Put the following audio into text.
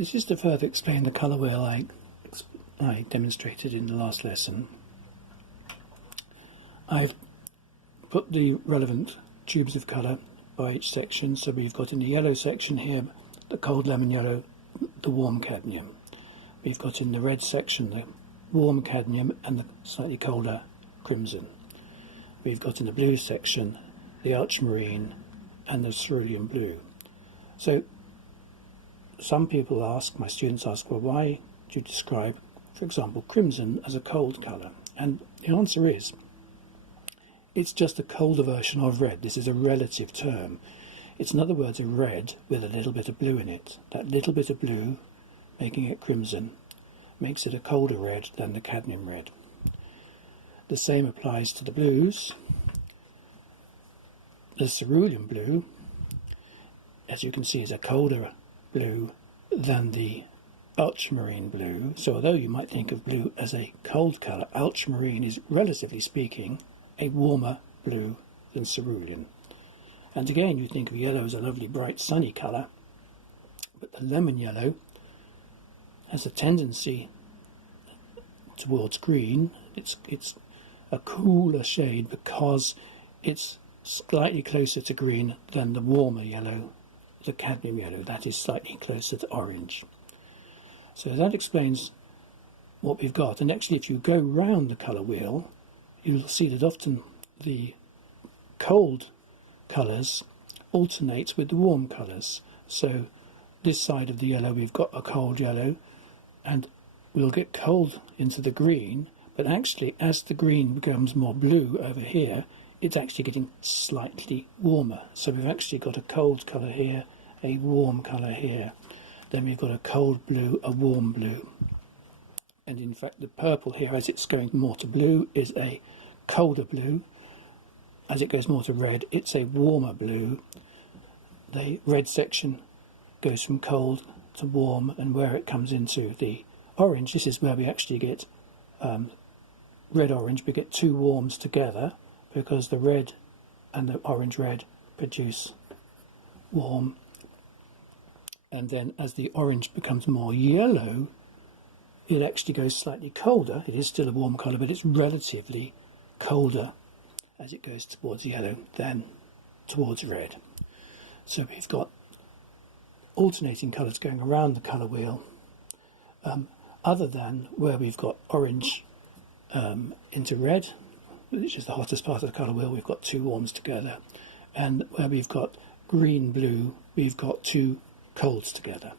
This is to further explain the colour wheel I demonstrated in the last lesson. I've put the relevant tubes of colour by each section. So we've got in the yellow section here the cold lemon yellow, the warm cadmium. We've got in the red section the warm cadmium and the slightly colder crimson. We've got in the blue section the ultramarine and the cerulean blue. So some people ask, my students ask, well, why do you describe, for example, crimson as a cold colour? And the answer is, it's just a colder version of red. This is a relative term. It's, in other words, a red with a little bit of blue in it. That little bit of blue, making it crimson, makes it a colder red than the cadmium red. The same applies to the blues. The cerulean blue, as you can see, is a colder blue than the ultramarine blue. So although you might think of blue as a cold colour, ultramarine is, relatively speaking, a warmer blue than cerulean. And again, you think of yellow as a lovely bright sunny colour, but the lemon yellow has a tendency towards green. It's a cooler shade because it's slightly closer to green than the warmer yellow, the cadmium yellow, that is slightly closer to orange. So that explains what we've got. And actually, if you go round the colour wheel, you'll see that often the cold colours alternate with the warm colours. So this side of the yellow we've got a cold yellow, and we'll get cold into the green, but actually as the green becomes more blue over here, it's actually getting slightly warmer. So we've actually got a cold colour here, a warm colour here. Then we've got a cold blue, a warm blue. And in fact the purple here, as it's going more to blue, is a colder blue. As it goes more to red, it's a warmer blue. The red section goes from cold to warm, and where it comes into the orange, this is where we actually get red-orange. We get two warms together, because the red and the orange-red produce warm. And then as the orange becomes more yellow, it actually goes slightly colder. It is still a warm colour, but it's relatively colder as it goes towards yellow than towards red. So we've got alternating colours going around the colour wheel, other than where we've got orange into red, which is the hottest part of the colour wheel. We've got two warms together, and where we've got green blue, we've got two colds together.